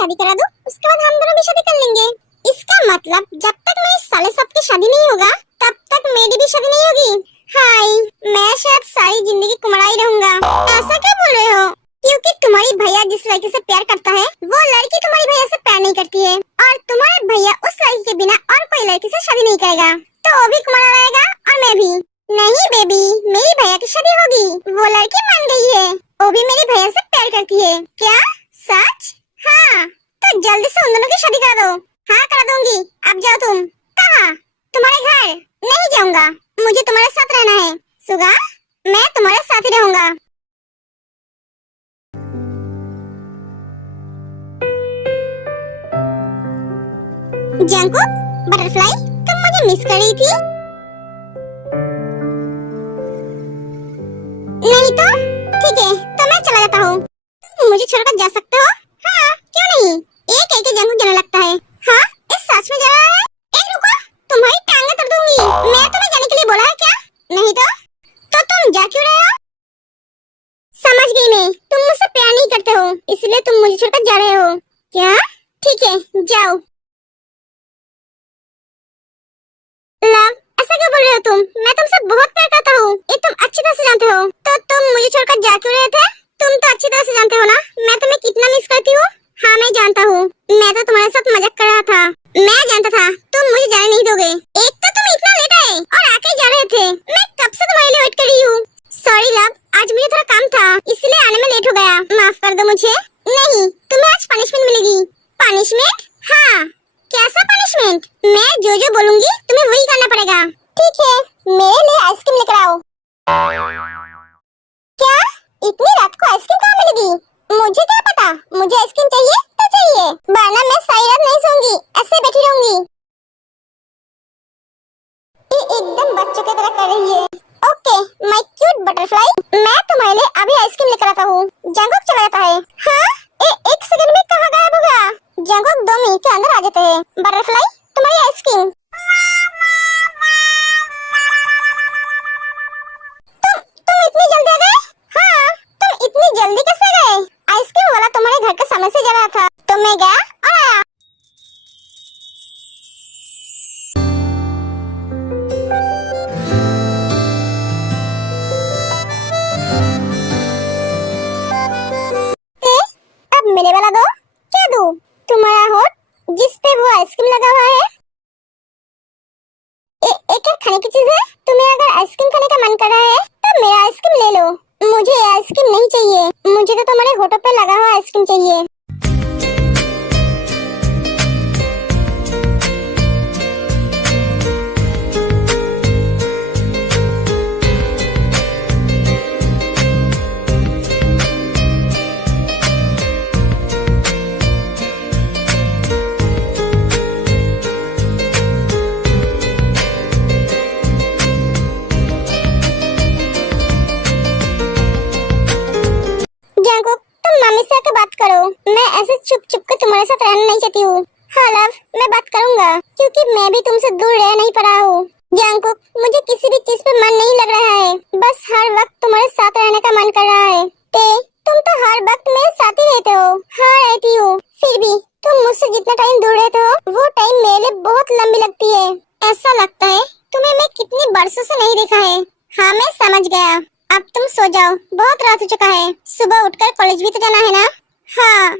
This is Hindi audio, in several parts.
शादी करा दो, उसके बाद हम दोनों भी शादी कर लेंगे। इसका मतलब जब तक मेरे साले साहब की शादी नहीं होगा तब तक मेरी भी शादी नहीं होगी। हाय, मैं शायद सारी जिंदगी कुमारा ही रहूंगा। ऐसा क्या बोल रहे हो? क्योंकि तुम्हारी भैया जिस लड़की से प्यार करता है वो लड़की तुम्हारी भैया से प्यार नहीं करती है, और तुम्हारे भैया उस लड़की के बिना और कोई लड़की से शादी नहीं करेगा, तो वो भी कुमारा रहेगा और मैं भी। नहीं बेबी, मेरी भैया की शादी होगी, वो लड़की मान गई है, वो भी मेरे भैया से प्यार करती है। क्या सच? हाँ, तो जल्दी से उन दोनों की शादी करा दो। हाँ करा दूंगी, अब जाओ तुम। कहाँ? तुम्हारे घर नहीं जाऊंगा, मुझे तुम्हारे साथ रहना है। सुगा, मैं तुम्हारे साथ ही रहूंगा। जंकुक, बटरफ्लाई, तुम मुझे मिस कर रही थी? नहीं तो ठीक है, तो मैं चला जाता हूँ। मुझे छोड़कर जा सकते हो? हाँ, क्यों नहीं? एक एक जंकुक जाने लगता है। हाँ, इस सच में जा रहा है? रुको, तुम्हारी टांगें तोड़ दूंगी। मैं तुम्हें जाने के लिए बोला है क्या? नहीं तो तुम जा क्यों रहे हो? समझ गई मैं, तुम मुझसे प्यार नहीं करते हो, इसलिए तुम मुझे छोड़कर जा रहे हो। क्या? ठीक है, जाओ। लव, ऐसा क्यों बोल रहे हो तुम? मैं तुमसे बहुत प्यार करता हूँ, ये तुम अच्छी तरह से जानते हो। तो तुम मुझे छोड़कर जा क्यों रहे थे? तुम तो अच्छी तरह से जानते हो ना मैं तुम्हें कितना मिस करती हूँ। हाँ मैं जानता हूँ, मैं तो तुम्हारे साथ मजाक कर रहा था। मैं जानता था तुम मुझे जाने नहीं दोगे। एक तो तुम इतना लेट आए और आके जा रहे थे, मैं कब से तुम्हारे लिए वेट कर रही हूँ। सॉरी लव, आज मुझे थोड़ा काम था इसलिए आने में लेट हो गया, माफ कर दो मुझे। नहीं, तुम्हें आज पनिशमेंट मिलेगी। पनिशमेंट? हाँ। कैसा पनिशमेंट? मैं जो जो बोलूंगी तुम्हें वही करना पड़ेगा। ठीक है, मेरे लिए आइसक्रीम लेकर आओ। क्या? इतनी रात को आइसक्रीम कहाँ मिलेगी? मुझे क्या पता, मुझे आइसक्रीम चाहिए तो चाहिए, वरना मैं सारी रात नहीं सोऊंगी, ऐसे बैठी रहूंगी। ये एकदम बच्चों की तरह कर रही है। ओके माय क्यूट बटरफ्लाई, मैं तुम्हारे लिए अभी आइसक्रीम लेकर आता हूँ। जंकुक चला जाता है। हाँ? एक सेकंड में कहाँ गायब हो गया? जंकुक 2 मिनट के अंदर आ जाते हैं। बटरफ्लाई, तुम्हारी आइसक्रीम। तुम इतनी जल्दी आ गए? हाँ, तुम इतनी जल्दी कैसे गए? आइसक्रीम वाला तुम्हारे घर के सामने से जा रहा था तो मैं गया और आया। अब मेरे वाला दो। क्या दूं? तुम्हारा होठ जिस पे वो आइसक्रीम लगा हुआ है। एक एक खाने की चीज है, तुम्हें अगर आइसक्रीम खाने का मन कर रहा है तो मेरा आइसक्रीम ले लो। मुझे आइसक्रीम नहीं चाहिए, मुझे तो तुम्हारे होठों पे लगा हुआ आइसक्रीम चाहिए। मम्मी से आके बात करो, मैं ऐसे चुप चुप के तुम्हारे साथ रहना नहीं चाहती हूँ। हाँ लव, मैं बात करूँगा क्योंकि मैं भी तुमसे दूर रह नहीं पा रहा हूँ। जंकुक, मुझे किसी भी चीज पे मन नहीं लग रहा है, बस हर वक्त तुम्हारे साथ रहने का मन कर रहा है। तुम तो हर वक्त मेरे साथ ही रहते हो। हाँ रहती हूँ, फिर भी तुम मुझसे जितना टाइम दूर रहते हो वो टाइम मेरे लिए बहुत लंबी लगती है। ऐसा लगता है तुम्हें मैं कितनी बरसों से नहीं देखा है। हाँ मैं समझ गया, अब तुम सो जाओ, बहुत रात हो चुका है, सुबह उठकर कॉलेज भी तो जाना है ना। हाँ।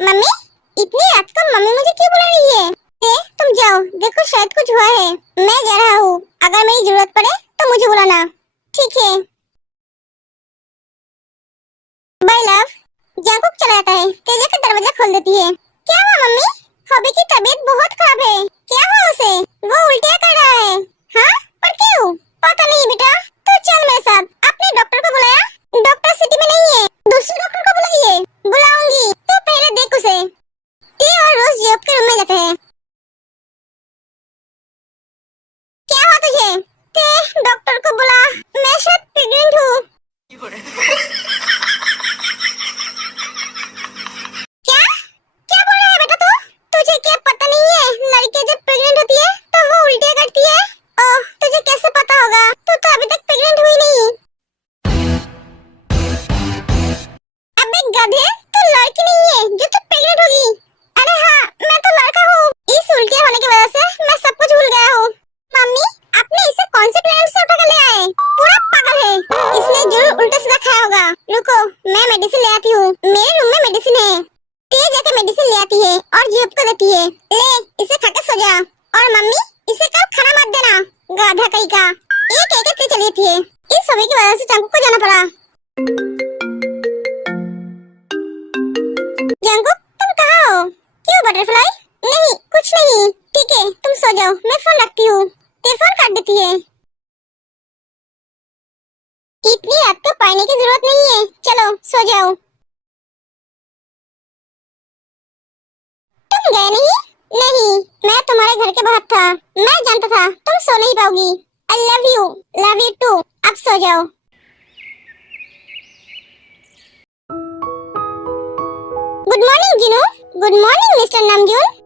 मम्मी, इतनी रात को मम्मी मुझे क्यों बुला रही है? तुम जाओ, देखो शायद कुछ हुआ है। मैं जा रहा हूँ, अगर मेरी जरूरत पड़े तो मुझे बुलाना। ठीक है, बाय लव। जंकुक चला जाता है, तेजा का दरवाजा खोल देती है। क्या हुआ मम्मी? हॉबी की तबीयत बहुत खराब है, क्या हुआ उसे? वो उल्टियाँ कर रहा है। हाँ, पर क्यों? पता नहीं बेटा, तो चल मेरे साथ। आपने डॉक्टर को बुलाया? डॉक्टर सिटी में नहीं है, दूसरे डॉक्टर को बुलाइए। बुलाऊंगी, तो पहले देख उसे। ते और रोज जॉब के रूम में जाते हैं। क्या हुआ तुझे? ते डॉक्टर को बुला, मैं शायद प्रेग्नेंट हूँ। क्या? क्या बोल रहा है बेटा तू? तुझे क्या पता नहीं है, लड़कियां जब प्रेग्नेंट होती है तो वो उल्टियाँ करती है। ओह, तुझे कैसे पता होगा? तू तो अभी तक प्रेग्नेंट हुई नहीं। ले आती है और जीप को देती है, ले इसे खाकर सो जा। और मम्मी इसे कल खाना मत देना, गाधा कहीं का। एक एक करके चली थी। इस समय की वजह से जंगकुक को जाना पड़ा। जंगकुक तुम कहाँ हो? क्यों बटरफ्लाई? नहीं कुछ नहीं। ठीक है तुम सो जाओ, मैं फोन रखती हूँ। ये फोन काट देती है। इतनी रात को पढ़ने की जरूरत नहीं है, चलो सो जाओ। तुम गए नहीं? नहीं, मैं तुम्हारे घर के बाहर था। मैं जानता था तुम सो नहीं पाओगी। I love you too. अब सो जाओ। Good morning Jinu. Good morning mister Namjoon.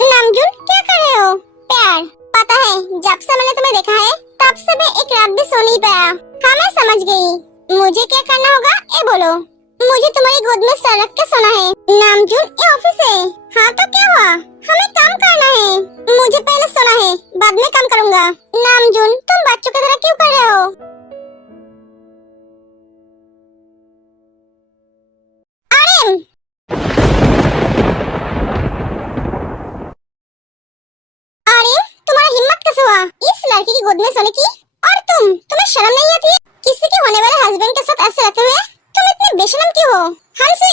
Namjoon क्या कर रहे हो? प्यार। पता है जब से मैंने तुम्हें देखा है तब से मैं एक रात भी सो नहीं पाया। हाँ मैं समझ गई। मुझे क्या करना होगा ये बोलो। मुझे तुम्हारी गोद में सर रख के सोना है। नामजून ये ऑफिस है। हाँ तो क्या हुआ, हमें काम करना है। मुझे पहले सोना है, बाद में काम करूँगा। नामजून तुम बच्चों की तरह क्यों कर रहे हो? आर्यन तुम्हारी हिम्मत कैसे हुआ इस लड़की की गोद में सोने की? और तुम्हें शर्म नहीं आती? किसी के होने वाले हस्बैंड के साथ ऐसे रहते हुए तुम इतने बेशर्म क्यों हो? हंसी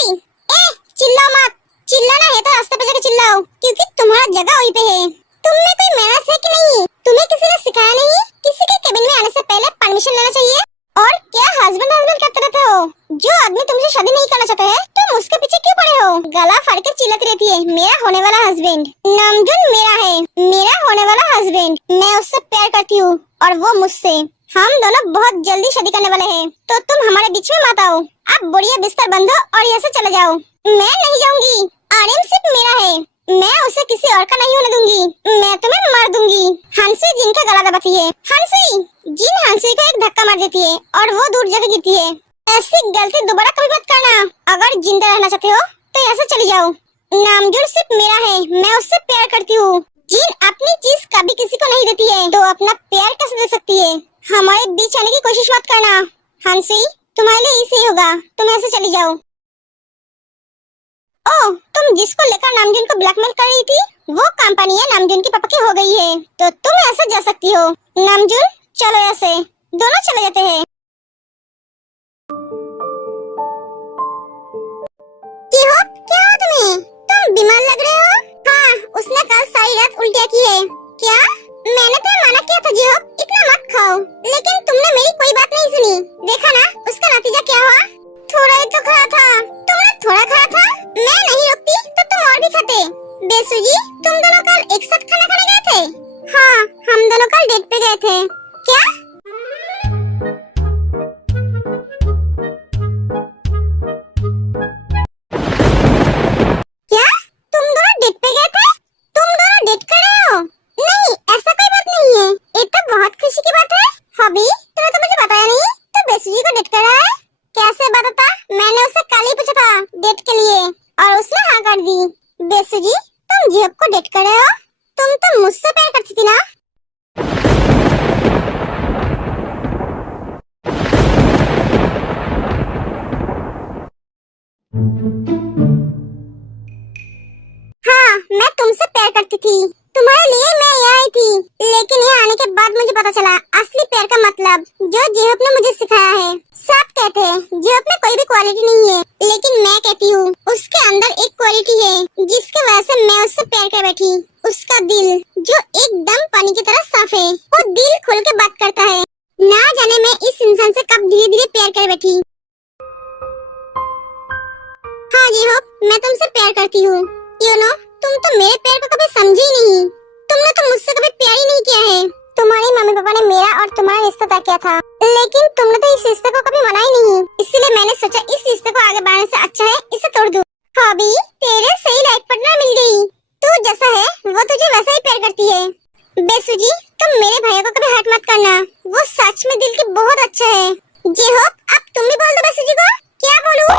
ए चिल्लाओ मत। चिल्लाना है तो रास्ते पे जाकर चिल्लाओ, क्योंकि तुम्हारा जगह वहीं पे है। तुम में कोई मैनर्स है कि नहीं? तुम्हें किसी ने सिखाया नहीं किसी के केबिन में आने से पहले परमिशन लेना चाहिए? और क्या हस्बैंड करते रहते हो? जो आदमी तुमसे शादी नहीं करना चाहता है तुम उसके पीछे क्यों पड़े हो? गला फाड़ कर चिल्लाती रहती है मेरा होने वाला हस्बैंड। नामजून मेरा है, मेरा होने वाला हस्बैंड। मैं उससे प्यार करती हूँ और वो मुझसे। हम दोनों बहुत जल्दी शादी करने वाले हैं, तो तुम हमारे बीच में मत आओ। अब बढ़िया बिस्तर बंधो और यहाँ से चले जाओ। मैं नहीं जाऊंगी। आर्यन सिर्फ मेरा है, मैं उसे किसी और का नहीं होने दूंगी। मैं तुम्हें मार दूंगी। हंसी जिन का गला दबाती है। हंसी जिन हंसी को एक धक्का मार देती है और वो दूर जाकर गिरती है। ऐसी गलती दोबारा कभी मत करना। अगर जिंदा रहना चाहते हो तो यहाँ से चली जाओ। नामजून सिर्फ मेरा है, मैं उससे प्यार करती हूँ। जिन अपनी चीज कभी किसी को नहीं देती है तो अपना प्यार कैसे दे सकती है? हमारे बीच आने की कोशिश मत करना। हंसी तुम्हारे लिए इसे ही होगा, तुम यहाँ से चली जाओ। ओह, तुम जिसको लेकर नामजून को ब्लैकमेल कर रही थी वो कंपनी है नामजून के पापा की हो गई है, तो तुम ऐसे जा सकती हो। नामजून चलो ऐसे दोनों चले जाते हैं। क्या हो तुम्हें? तुम बीमार लग रहे हो। हाँ उसने कल सारी रात उल्टियाँ की है। क्या? मैंने तुम्हें मना किया था जीहोप इतना मत खाओ, लेकिन तुमने मेरी कोई बात नहीं सुनी। देखा ना उसका नतीजा क्या हुआ। थोड़ा ही तो खाया था। तुमने थोड़ा खाया था। मैं नहीं रुकती तो तुम और भी खाते। बेसुजी तुम दोनों कल एक साथ खाना खाने गए थे? हाँ हम दोनों कल डेट पे गए थे। क्या? क्या तुम दोनों डेट पे गए थे? तुम दोनों डेट कर रहे हो? नहीं ऐसा कोई बात नहीं है, ये तो बहुत खुशी की बात है। हबी तूने तो मुझे बताया नहीं, तो बेसुजी को डेट कर रहा है? कैसे बताता? मैंने उससे कल ही पूछा था डेट के लिए और उसने हाँ कर दी। बेसुजी तुम जीहोप को डेट कर रहे हो? तुम तो मुझसे प्यार करती थी ना? हाँ मैं तुमसे प्यार करती थी, तुम्हारे लिए मैं यहाँ आई थी। लेकिन यहाँ आने के बाद मुझे पता चला असली प्यार का मतलब, जो जीहोप ने मुझे सिखाया है। सब कहते हैं जीहोप में कोई भी क्वालिटी नहीं है, लेकिन मैं कहती हूँ उसके अंदर एक क्वालिटी है जिसके वजह से मैं उससे प्यार कर बैठी। उसका दिल जो एकदम पानी की तरह साफ है। वो दिल खोल के बात करता है। ना जाने मैं इस इंसान से कब धीरे धीरे प्यार कर बैठी। हाँ जीहोप मैं तुमसे प्यार करती हूँ। यू नो तुम तो मेरे प्यार को कभी समझी ही नहीं। तुमने तो मुझसे कभी प्यार ही नहीं किया है। तुम्हारे मम्मी पापा ने मेरा और तुम्हारा रिश्ता तय किया था, लेकिन तुमने तो इस रिश्ते को कभी माना ही नहीं। इसलिए मैंने सोचा इस रिश्ते को आगे बढ़ाने से अच्छा है इसे तोड़ दूं। हॉबी तेरे सही लाइफ पार्टनर मिल गई। तू जैसा है वो तुझे वैसा ही प्यार करती है। बेसुजी तुम मेरे भैया को कभी हर्ट मत करना, वो सच में दिल की बहुत अच्छा है। जीहोप अब तुम भी बोल दो बेसुजी को। क्या बोलूं?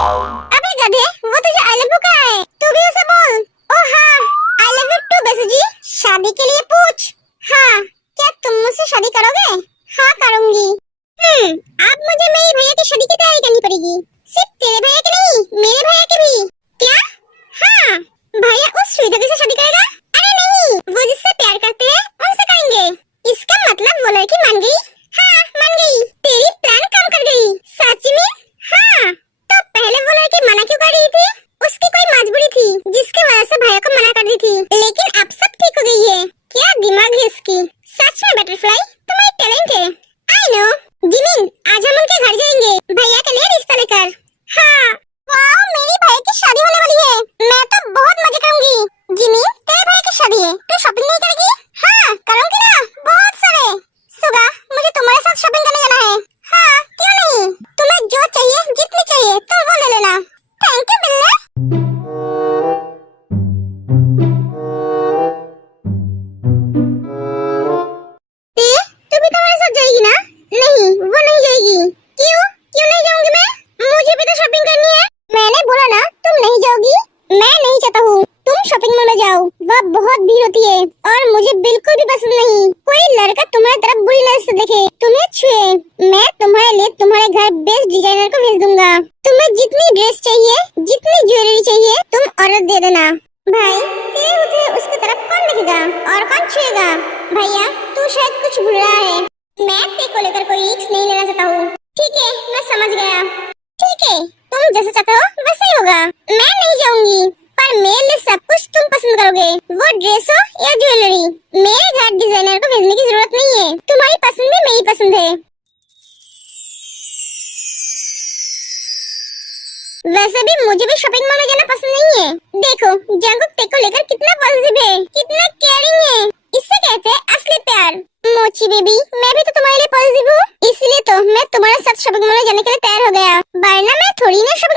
अबे गधे वो तुझे आई लव यू कहा है, तू भी उसे बोल। ओह हाँ आई लव यू टू बेसुजी। शादी के लिए पूछ। हाँ क्या तुम मुझसे शादी करोगे? हाँ करूंगी। अब मुझे मेरी भैया की ड्रेस चाहिए, जितनी ज्वेलरी चाहिए तुम ऑर्डर दे देना। भाई तेरे होते उसकी तरफ कौन देखेगा और कौन छुएगा? भैया तू शायद कुछ भूल रहा है, मैं तेरे को लेकर कोई रिस्क नहीं लेना चाहता हूँ। ठीक है मैं समझ गया। ठीक है तुम जैसा चाहते हो वैसा ही होगा, मैं नहीं जाऊंगी, पर मेरे लिए सब कुछ तुम पसंद करोगे, वो ड्रेस हो या ज्वेलरी। मेरे घर डिजाइनर को भेजने की जरूरत नहीं है, तुम्हारी पसंद भी मेरी पसंद है। वैसे भी मुझे भी शॉपिंग मॉल में जाना पसंद नहीं है। देखो जंगकुक तेरे को लेकर कितना पॉजिटिव है, कितना केयरिंग है, इससे कहते हैं असली प्यार। मोची बेबी मैं भी तो तुम्हारे लिए पॉजिटिव हूँ, इसलिए तो मैं तुम्हारे साथ शॉपिंग मॉल में जाने के लिए तैयार हो गया, वरना मैं थोड़ी ना शॉपिंग